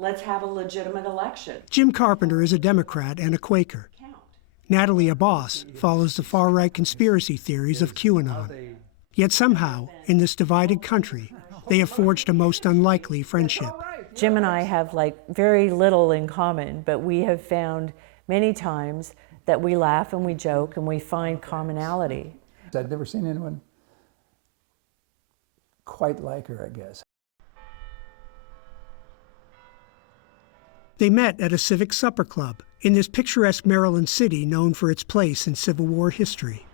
Let's have a legitimate election. Jim Carpenter is a Democrat and a Quaker. Natalie Abbas follows the far-right conspiracy theories of QAnon. Yet somehow, in this divided country, they have forged a most unlikely friendship. Jim and I have very little in common, but we have found many times that we laugh and we joke and we find commonality. I've never seen anyone quite like her, I guess. They met at a civic supper club in this picturesque Maryland city known for its place in Civil War history.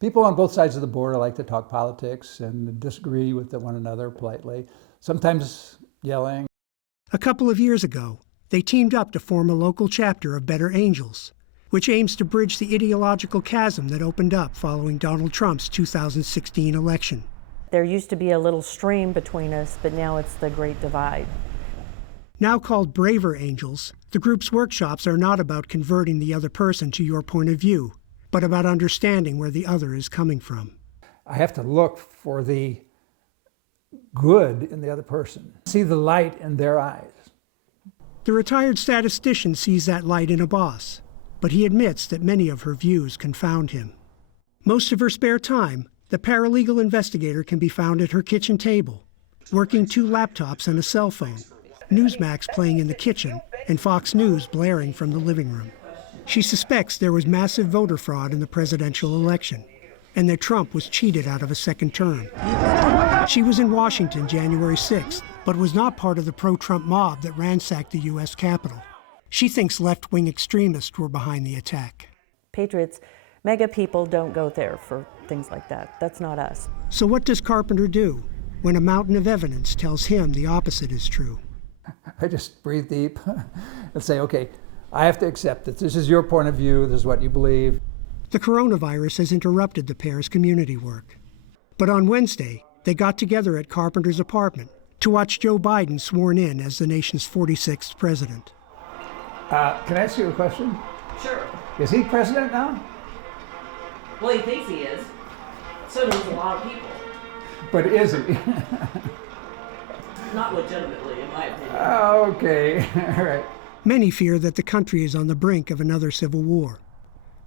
People on both sides of the border like to talk politics and disagree with one another politely, sometimes yelling. A couple of years ago, they teamed up to form a local chapter of Better Angels, which aims to bridge the ideological chasm that opened up following Donald Trump's 2016 election. There used to be a little stream between us, but now it's the Great Divide. Now called Braver Angels, the group's workshops are not about converting the other person to your point of view, but about understanding where the other is coming from. I have to look for the good in the other person, see the light in their eyes. The retired statistician sees that light in Abbas, but he admits that many of her views confound him. Most of her spare time, the paralegal investigator can be found at her kitchen table, working 2 laptops and a cell phone, Newsmax playing in the kitchen, and Fox News blaring from the living room. She suspects there was massive voter fraud in the presidential election, and that Trump was cheated out of a second term. She was in Washington January 6th, but was not part of the pro-Trump mob that ransacked the U.S. Capitol. She thinks left-wing extremists were behind the attack. Patriots, mega people don't go there for things like that. That's not us. So what does Carpenter do when a mountain of evidence tells him the opposite is true? I just breathe deep and say, okay, I have to accept that this is your point of view, this is what you believe. The coronavirus has interrupted the pair's community work. But on Wednesday, they got together at Carpenter's apartment to watch Joe Biden sworn in as the nation's 46th president. Can I ask you a question? Sure. Is he president now? Well, he thinks he is. So does a lot of people. But is he? Not legitimately, in my opinion. Oh, okay. All right. Many fear that the country is on the brink of another civil war.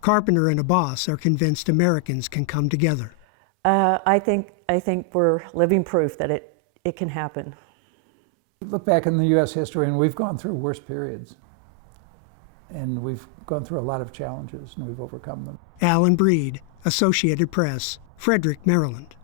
Carpenter and Abbas are convinced Americans can come together. I think we're living proof that it can happen. Look back in the U.S. history, and we've gone through worse periods. And we've gone through a lot of challenges, and we've overcome them. Alan Breed, Associated Press, Frederick, Maryland.